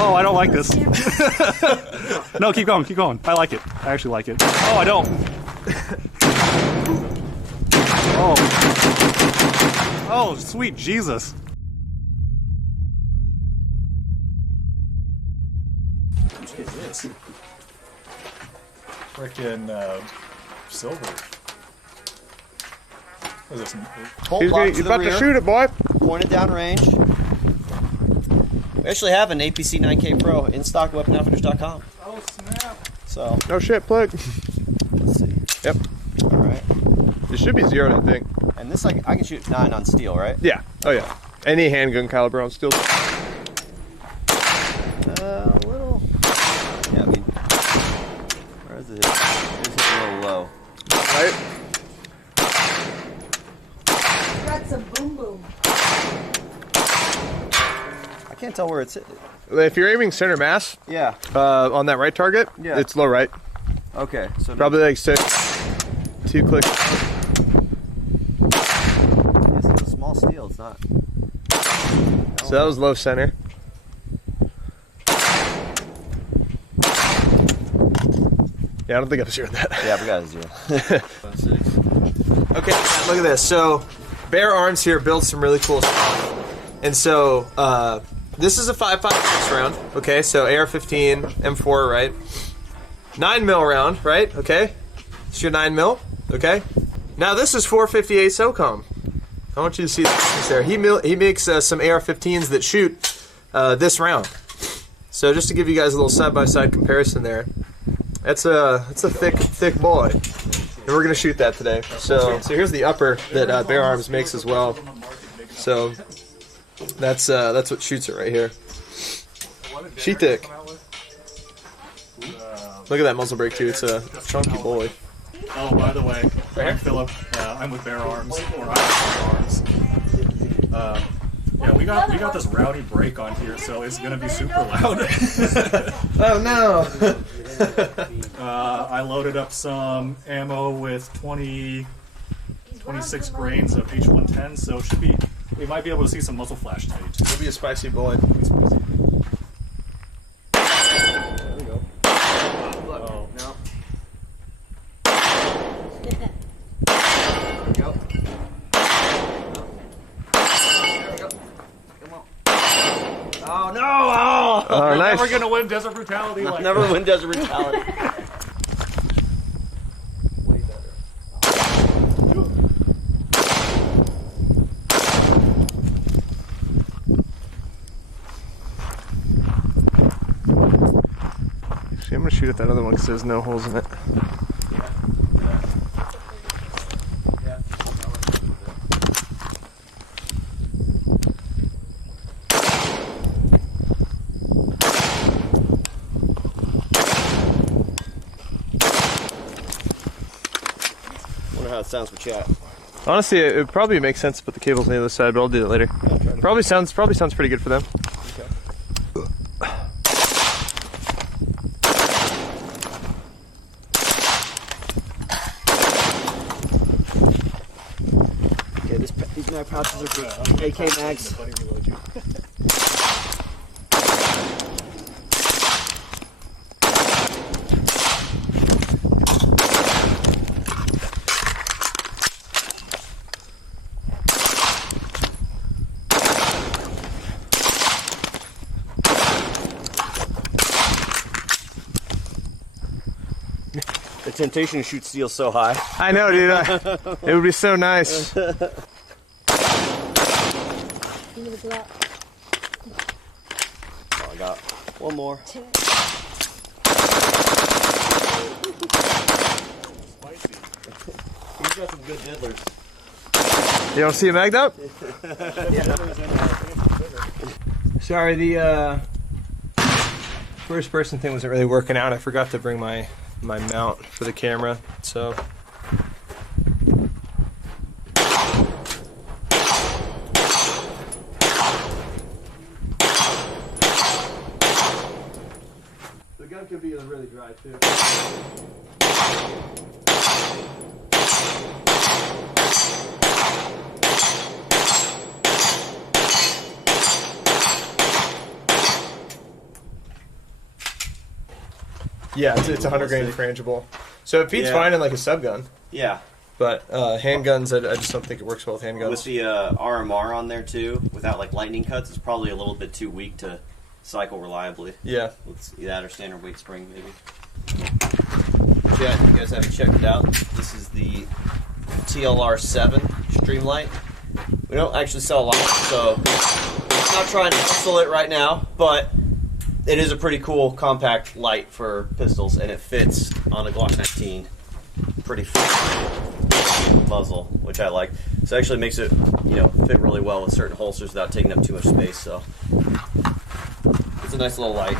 Oh, I don't like this. No, keep going, keep going. I like it. I actually like it. Oh, I don't. Oh. Oh, sweet Jesus. What is this? Frickin' silver. What is this? You're about to shoot it, boy. Pointed down range. We actually have an APC 9K Pro in stock at weaponoutfitters.com. Oh, snap. So. No shit, plug. Let's see. Yep. All right. It should be zeroed, I think. And this, I can shoot 9 on steel, right? Yeah. Oh, yeah. Any handgun caliber on steel. A little. Yeah, I mean. Where is it? It's a little low. Right? That's a boom boom. I can't tell where it's hit. If you're aiming center mass, Yeah. on that right target, Yeah. it's low right. Okay. So Probably like 6. 2 clicks. Yes, it's a small steel. It's not. So that was low center. Yeah, I don't think I've zeroed that. Yeah, we got a 0. Okay, look at this. So, Bear Arms here builds some really cool stuff. And so, this is a 5.56 round. Okay, so AR-15, M4, right? 9mm round, right? Okay, it's your 9mm. Okay. Now this is 458 SOCOM. I want you to see this there. He makes some AR-15s that shoot this round. So just to give you guys a little side-by-side comparison there. That's a thick boy, and we're gonna shoot that today. So here's the upper that Bear Arms makes as well. So that's what shoots it right here. Sheet thick. Look at that muzzle brake too. It's a chunky boy. Oh, by the way, I'm Philip. I'm with Bear Arms, or I'm with Bear Arms. Yeah, we got this rowdy brake on here, so it's gonna be super loud. Oh no! I loaded up some ammo with 26 grains of H110, so we might be able to see some muzzle flash tonight. It'll be a spicy boy. There we go. Oh. No. There we go. Oh no! Oh, Oh, nice. We're gonna win Desert Brutality. Like never win Desert Brutality. Way better. Actually, I'm gonna shoot at that other one because there's no holes in it. How it sounds for chat. Honestly, it would probably make sense to put the cables on the other side, but I'll do that later. Probably sounds pretty good for them. Okay, these mag pouches are for AK mags. The temptation to shoot steel so high. I know, dude. It would be so nice. Give me the Glock. Oh, I got one more. Spicy. He's got some good diddlers. You don't see a magged up? Yeah. Sorry, the first person thing wasn't really working out. I forgot to bring my mount for the camera, so. The gun could be really dry too. Yeah, it's 100 grain frangible. So it feeds Yeah. fine in like a subgun, Yeah. but handguns, I just don't think it works well with handguns. With the RMR on there too, without like lightning cuts, it's probably a little bit too weak to cycle reliably. Yeah. With that or standard weight spring, maybe. Yeah, you guys haven't checked it out. This is the TLR7 Streamlight. We don't actually sell a lot, so I'm not trying to hustle it right now, but it is a pretty cool compact light for pistols, and it fits on a Glock 19 pretty fit muzzle, which I like. So it actually makes it, fit really well with certain holsters without taking up too much space. So it's a nice little light.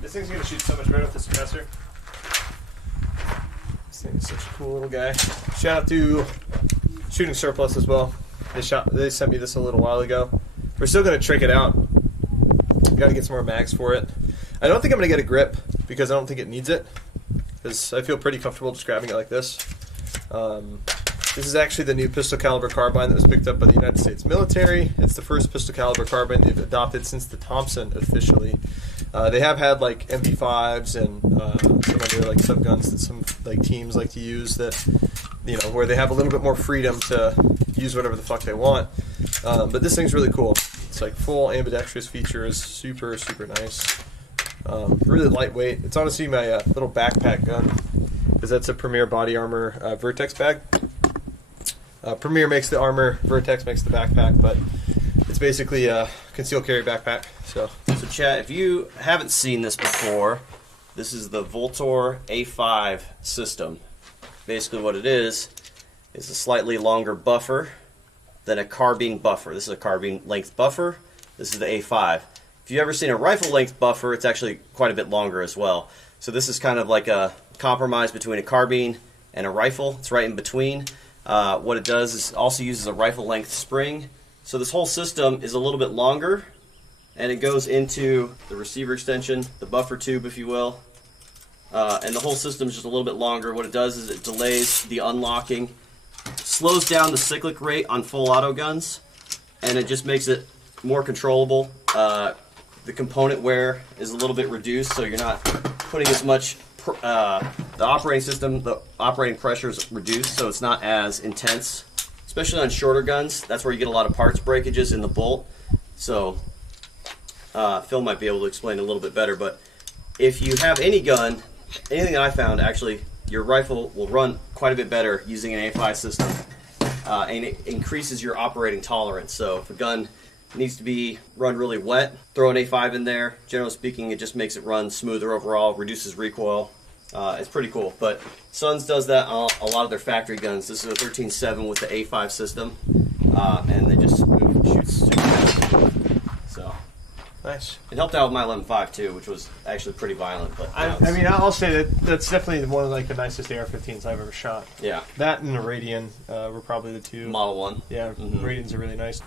This thing's gonna shoot so much better with the suppressor. This thing is such a cool little guy. Shout out to Shooting Surplus as well. They sent me this a little while ago. We're still gonna trick it out. Got to get some more mags for it. I don't think I'm gonna get a grip because I don't think it needs it. Because I feel pretty comfortable just grabbing it like this. This is actually the new pistol caliber carbine that was picked up by the United States military. It's the first pistol caliber carbine they've adopted since the Thompson officially. They have had like MP5s and some other like subguns that some like teams like to use that, where they have a little bit more freedom to use whatever the fuck they want. But this thing's really cool. It's like full ambidextrous features, super, super nice. Really lightweight. It's honestly my little backpack gun because that's a Premier Body Armor Vertex bag. Premier makes the armor, Vertex makes the backpack, but it's basically a concealed carry backpack. So chat, if you haven't seen this before, this is the Voltor A5 system. Basically what it is a slightly longer buffer than a carbine buffer. This is a carbine length buffer. This is the A5. If you've ever seen a rifle length buffer, it's actually quite a bit longer as well. So this is kind of like a compromise between a carbine and a rifle. It's right in between. What it does is also uses a rifle length spring. So this whole system is a little bit longer, and it goes into the receiver extension, the buffer tube, if you will. And the whole system is just a little bit longer. What it does is it delays the unlocking, slows down the cyclic rate on full auto guns, and it just makes it more controllable. The component wear is a little bit reduced, so you're not putting as much. The operating pressure is reduced, so it's not as intense, especially on shorter guns. That's where you get a lot of parts breakages in the bolt. So Phil might be able to explain a little bit better, but if you have any gun, anything that I found, actually, your rifle will run quite a bit better using an A5 system, and it increases your operating tolerance. So if a gun needs to be run really wet, throw an A5 in there. Generally speaking, it just makes it run smoother overall, reduces recoil. It's pretty cool. But Suns does that on a lot of their factory guns. This is a 13.7 with the A5 system, and they just shoots super fast. So nice. it helped out with my 11.5 too, which was actually pretty violent. But I mean, I'll say that that's definitely one of like the nicest AR-15s I've ever shot. yeah, That and the Radian were probably the two. Model 1. Yeah, Radians are really nice.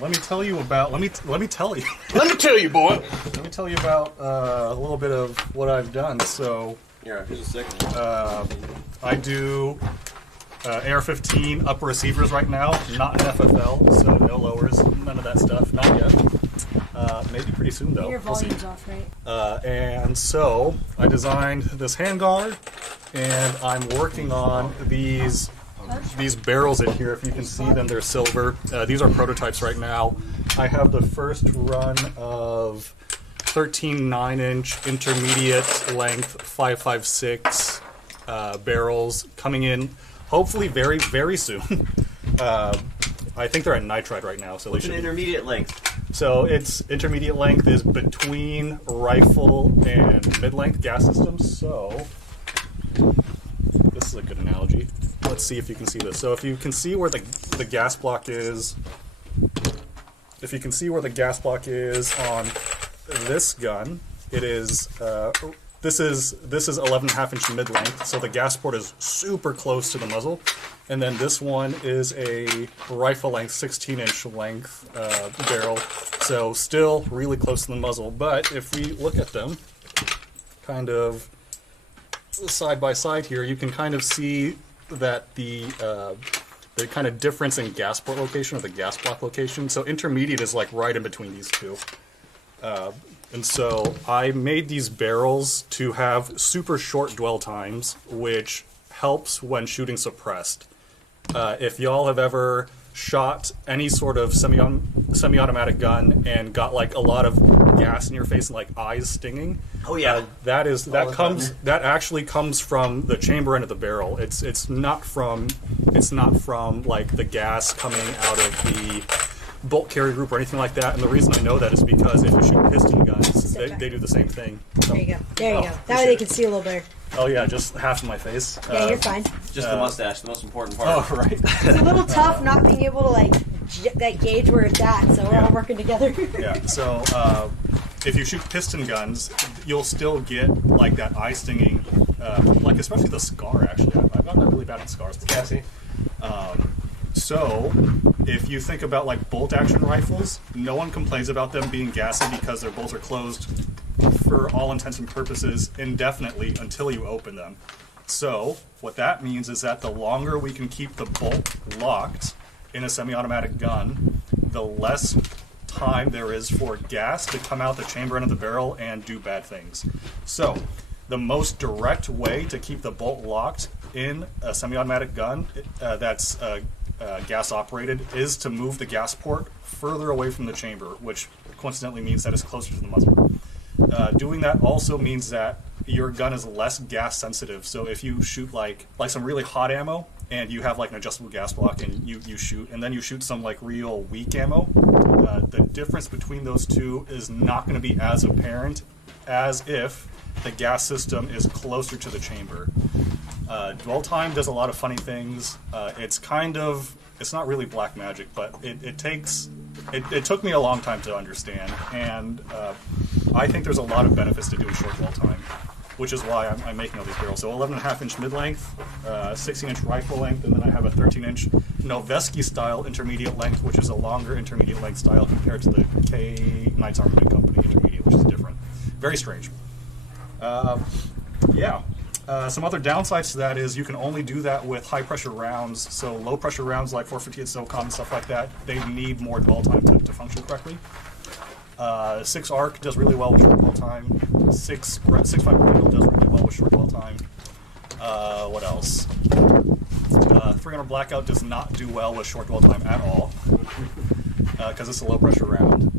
Let me tell you about. Let me tell you. Let me tell you, boy. Let me tell you about a little bit of what I've done. So Yeah, here's a second. I do AR-15 upper receivers right now, not an FFL, so no lowers, none of that stuff, not yet. Maybe pretty soon though. Your We'll see. volume's off, right? And so I designed this handguard, and I'm working on these barrels in here. If you can see them, they're silver. These are prototypes right now. I have the first run of 13 9-inch intermediate length 5.56 barrels coming in, hopefully very, very soon. I think they're at nitride right now, so What's they an should be. intermediate length? So its intermediate length is between rifle and mid-length gas systems. So this is a good analogy. Let's see if you can see this. So if you can see where the gas block is, if you can see where the gas block is on this gun, it is this is 11.5-inch mid length, so the gas port is super close to the muzzle. And then this one is a rifle length, 16-inch length barrel, so still really close to the muzzle. But if we look at them, kind of side by side here, you can kind of see that the kind of difference in gas port location or the gas block location. So intermediate is like right in between these two. And so I made these barrels to have super short dwell times, which helps when shooting suppressed. If y'all have ever shot any sort of semi-automatic gun and got like a lot of gas in your face and like eyes stinging, Oh yeah. that actually comes from the chamber end of the barrel. It's not from like the gas coming out of the bolt carrier group or anything like that. And the reason I know that is because if you shoot piston guns, they do the same thing. There you go. There you go. That way they can see a little better. Oh yeah, just half of my face. Yeah, you're fine. Just the mustache, the most important part. Oh right. It's a little tough not being able to like gauge where it's at, so we're all working together. Yeah. So if you shoot piston guns, you'll still get like that eye stinging, like especially the scar. Actually, I've gotten that really bad at scars. Gassy. So, if you think about like bolt action rifles, no one complains about them being gassy because their bolts are closed for all intents and purposes indefinitely until you open them. So, what that means is that the longer we can keep the bolt locked in a semi-automatic gun, the less time there is for gas to come out the chamber end of the barrel and do bad things. So, the most direct way to keep the bolt locked in a semi-automatic gun that's gas operated is to move the gas port further away from the chamber, which coincidentally means that it's closer to the muzzle. Doing that also means that your gun is less gas sensitive. So if you shoot like some really hot ammo and you have like an adjustable gas block and you shoot, and then you shoot some like real weak ammo, the difference between those two is not going to be as apparent as if the gas system is closer to the chamber. Dwell time does a lot of funny things. It's not really black magic, but it took me a long time to understand, and I think there's a lot of benefits to doing short dwell time, which is why I'm making all these barrels. So 11.5-inch mid-length, 16-inch rifle length, and then I have a 13-inch Noveski style intermediate length, which is a longer intermediate length style compared to the K Knights Armament Company intermediate, which is different. Very strange. Some other downsides to that is you can only do that with high pressure rounds. So low pressure rounds like 458 SOCOM and stuff like that, they need more dwell time to function correctly. 6 arc does really well with short dwell time. 6.5 Brindle does really well with short dwell time. What else? 300 Blackout does not do well with short dwell time at all because it's a low pressure round.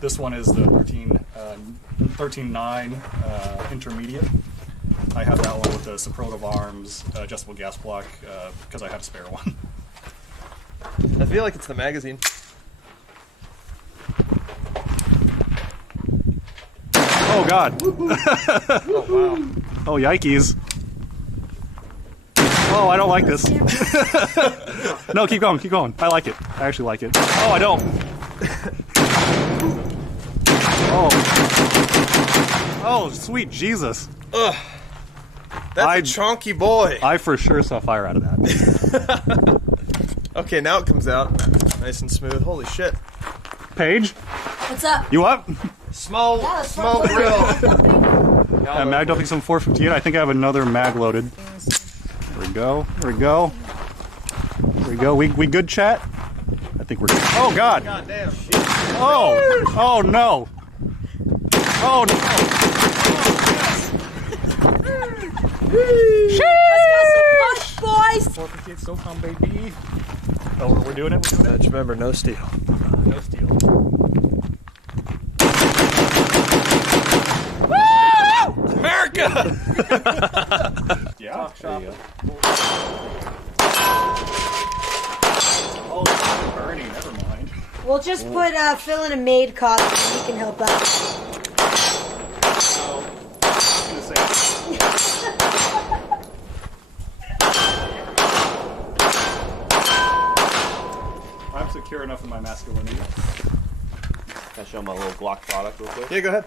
This one is the 13.9 intermediate. I have that one with the supportive arms, adjustable gas block, because I had a spare one. I feel like it's the magazine. Oh God! Oh wow! Oh yikes! Oh, I don't like this. No, keep going, keep going. I like it. I actually like it. Oh, I don't. Oh, sweet Jesus! Ugh. That's a chunky boy. I for sure saw fire out of that. Okay, now it comes out nice and smooth. Holy shit! Paige, What's up? you up? Small grill. Mag dumping some 458. I think I have another mag loaded. There we go. There we go. There we go. We good, chat? I think we're good. Oh God! God damn. Oh! Oh no! Oh no! Let's got some fun, boys! 458 SOCOM, baby. Oh, we're doing it? We're doing it? Just remember, no steel. No steel. Woo! America! Yeah. There you go. Oh, it's burning. Never mind. We'll just put Phil in a maid costume and he can help out. I'm secure enough in my masculinity. Can I show my little Glock product real quick? Yeah, go ahead.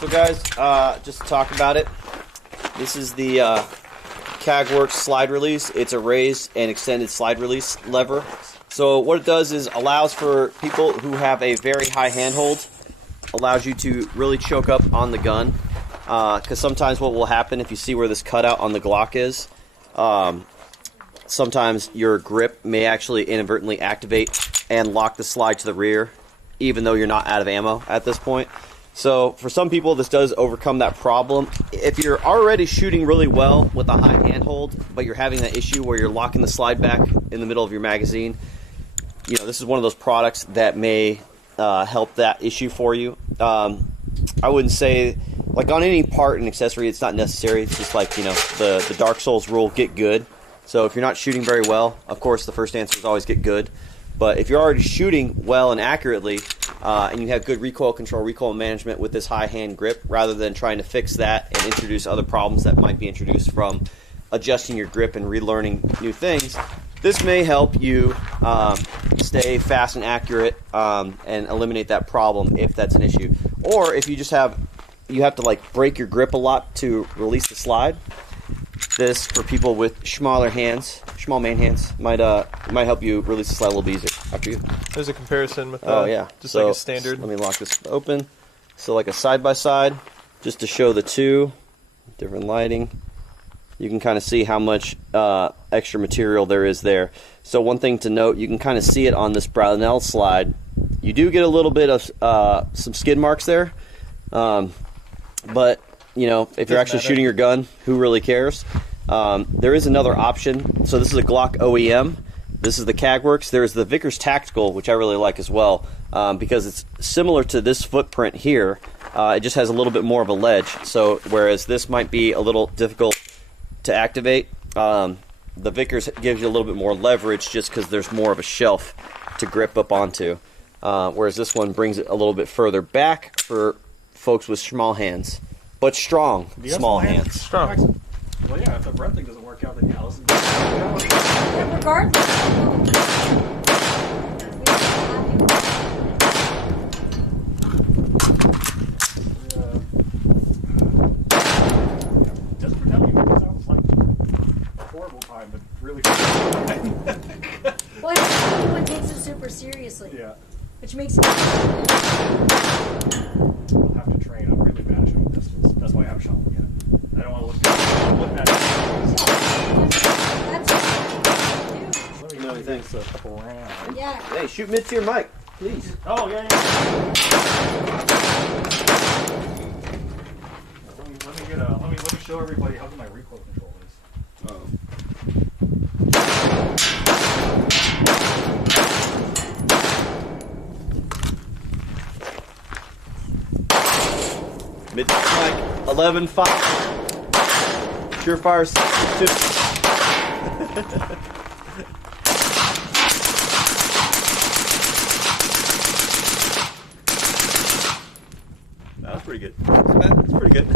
So guys, just to talk about it, this is the CAGWorks slide release. It's a raised and extended slide release lever. So what it does is allows for people who have a very high handhold, allows you to really choke up on the gun. Because sometimes what will happen if you see where this cutout on the Glock is, sometimes your grip may actually inadvertently activate and lock the slide to the rear, even though you're not out of ammo at this point. So for some people, this does overcome that problem. If you're already shooting really well with a high handhold, but you're having that issue where you're locking the slide back in the middle of your magazine, you know, this is one of those products that may help that issue for you. I wouldn't say, like on any part and accessory, it's not necessary. It's just like, you know, the Dark Souls rule, get good. So if you're not shooting very well, of course, the first answer is always get good. But if you're already shooting well and accurately, and you have good recoil control, recoil management with this high hand grip, rather than trying to fix that and introduce other problems that might be introduced from adjusting your grip and relearning new things, this may help you stay fast and accurate and eliminate that problem if that's an issue. Or if you just have to like break your grip a lot to release the slide. This, for people with smaller hands, small man hands, might help you release the slide a little bit easier. After you. There's a comparison with just so, like a standard. Let me lock this open. So like a side-by-side, just to show the two, different lighting. You can kind of see how much extra material there is there. So one thing to note, you can kind of see it on this Brownell slide. You do get a little bit of some skid marks there. But, you know, if you're actually shooting your gun, who really cares? There is another option. So this is a Glock OEM. This is the CAGWorks. There's the Vickers Tactical, which I really like as well, because it's similar to this footprint here. It just has a little bit more of a ledge. So whereas this might be a little difficult to activate, the Vickers gives you a little bit more leverage just because there's more of a shelf to grip up onto. Whereas this one brings it a little bit further back for folks with small hands, but strong small hands. Strong. Well, yeah, if the breath thing doesn't work out, then yeah, listen. Regardless. Just pretend it sounds like a horrible time, but really fun. Well, everyone takes it super seriously. Yeah. Which makes it. I'll have to train. I'm really bad at shooting pistols. That's why I haven't shot one yet. I don't want to look bad. That's Let me know anything. A couple rounds. yeah. Hey, shoot mid to your mic, please. Oh, yeah. Let me show everybody how good my recoil control is. Mid to your mic, 11.5. Surefire 650. That was pretty good. That's pretty good.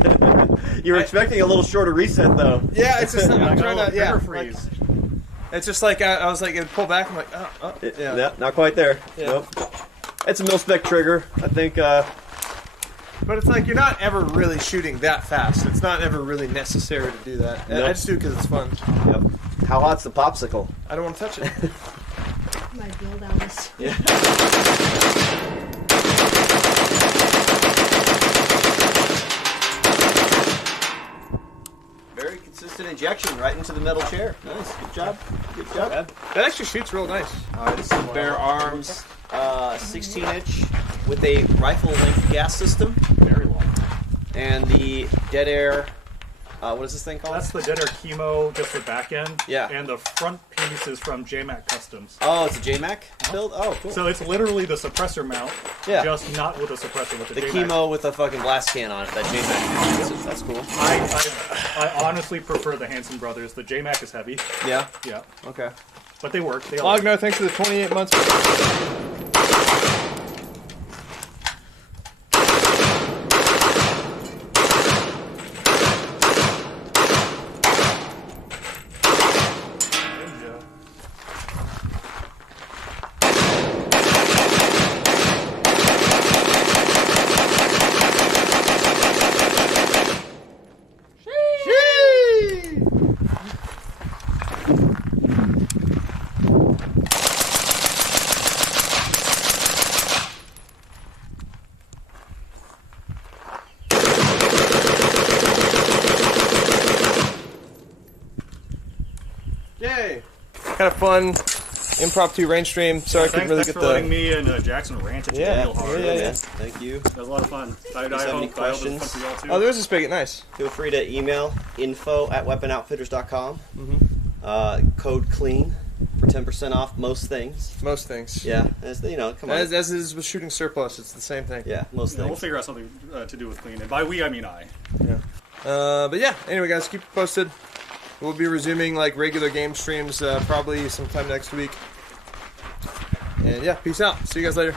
You were expecting a little shorter reset, though. Yeah, it's just I'm I trying got to a freeze. it's just like I was like, it'd pull back. I'm like, yeah. Yeah, not quite there. Yeah. Nope. It's a mil-spec trigger. I think. But it's like you're not ever really shooting that fast. It's not ever really necessary to do that. Nope. I just do it because it's fun. Yep. How hot's the popsicle? I don't want to touch it. My build on this. Yeah. Very consistent injection right into the metal chair. Nice. Good job. Good job. That actually shoots real nice. This is Bear Arms 16-inch with a rifle-length gas system. Very long. And the Dead Air, what is this thing called? That's the Dead Air Chemo, just the back end. Yeah. And the front piece is from JMac Customs. Oh, it's a JMac build? Oh, cool. So it's literally the suppressor mount, Yeah. just not with a suppressor, with the The JMac. Chemo with a fucking blast can on it, that JMac. That's cool. I honestly prefer the Hanson Brothers. The JMac is heavy. Yeah? Yeah. Okay. But they work. They all work. Logno, thanks for the 28 months. kind of fun, impromptu range stream. Sorry I couldn't really Thanks get for letting the. me and Jackson rant at you Yeah, real hard. yeah, yeah. Thank you. That was a lot of fun. I have any hope it was questions? fun for y'all too. Oh, there is a spigot. Nice. Feel free to email info@weapanoutfitters.com. Code Klean for 10% off most things. Most things. Yeah, come on. As is with shooting surplus, it's the same thing. Yeah, most We'll things. figure out something to do with Klean. And by we, I mean I. But yeah, anyway, guys, keep it posted. We'll be resuming like regular game streams probably sometime next week. And yeah, peace out. See you guys later.